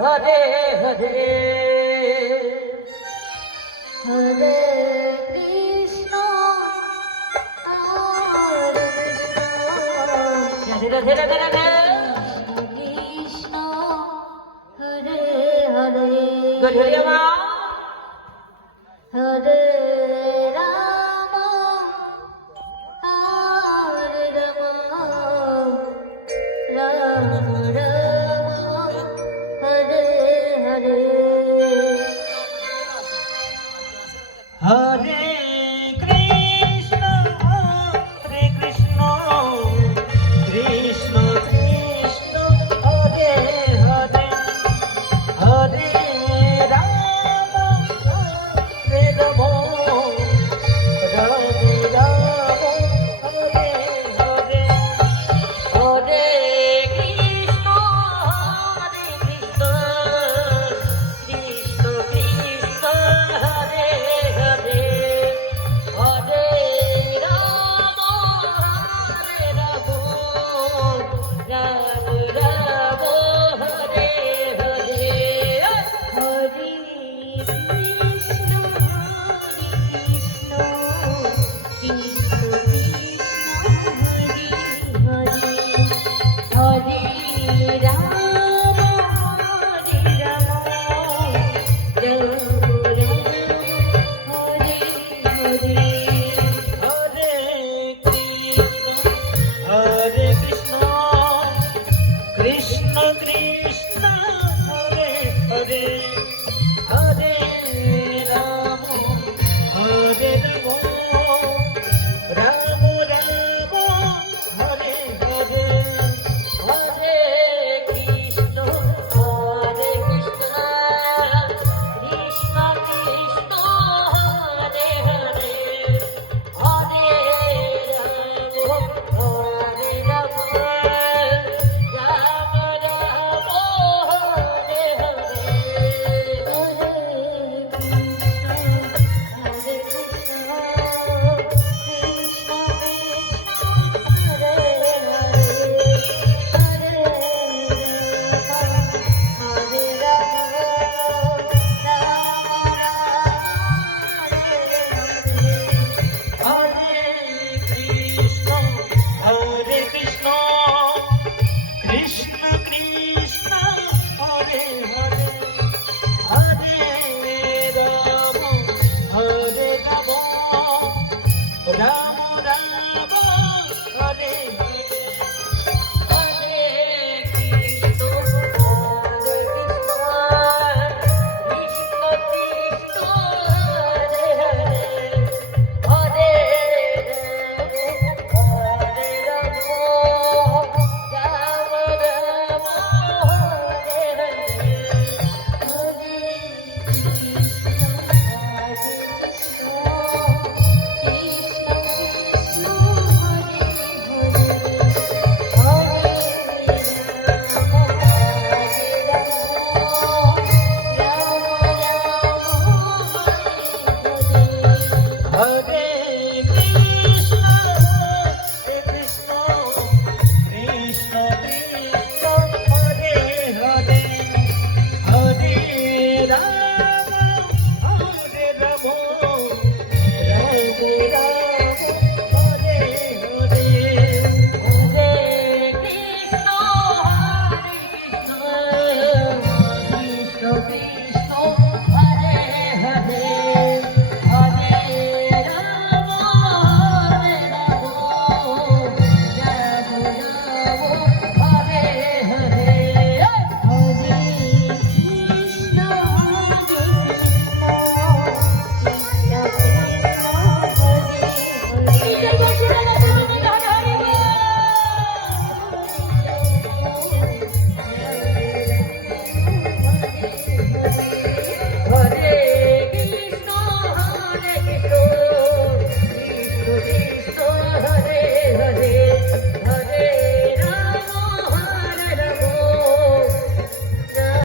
হরে হরে হরে কৃষ্ণ হরে কৃষ্ণ ধীরে ধীরে ধীরে ধীরে কৃষ্ণ হরে হরে গড়িয়া মা হরে রাম হরে রাম রাম রাম হরে হরে হরে কৃষ্ণ কৃষ্ণ কৃষ্ণ হরে হরে হরে রাম হরে রাম রাম রাম হরে হরে হরে কৃষ্ণ কৃষ্ণ কৃষ্ণ হরে হরে হরে রাম রাম রাম রাম হরে হরে হরে কৃষ্ণ কৃষ্ণ হরে হরে হরে রাম হরে রাম রাম রাম হরে হরে হরে কৃষ্ণ কৃষ্ণ কৃষ্ণ